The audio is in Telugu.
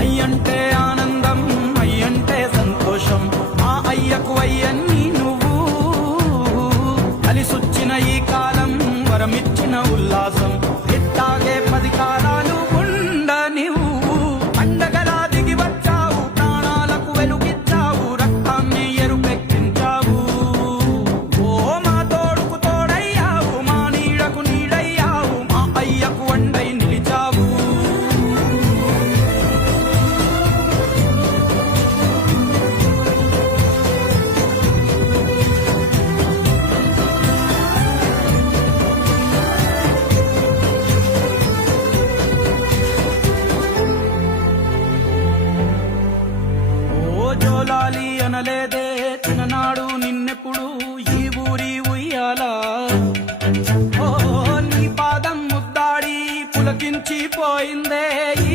అయ్యంటే ఆనందం, అయ్యంటే సంతోషం, ఆ అయ్యకు అయ్యన్ని నువ్వు. కలిసొచ్చిన ఈ కాలం వరమిచ్చిన ఉల్లాసం, ఇట్టాగే 10 కాలాలు ఉండ నీవు. పండగలా దిగి వచ్చావు, ప్రాణాలకు వెలుగిచ్చావు, రక్తాన్ని ఎరుపెక్కించావు. ఓ మా తోడుకు తోడయ్యావు, మా నీడకు నీడయ్యావు, మా అయ్యకు వండై నిలిచావు. జోలాలి అనలేదే చిన్ననాడు నిన్నెప్పుడు ఈ ఊరి ఉయ్యాలా. ఓ నీ పాదం ముద్దాడి పులకించిపోయిందే ఈ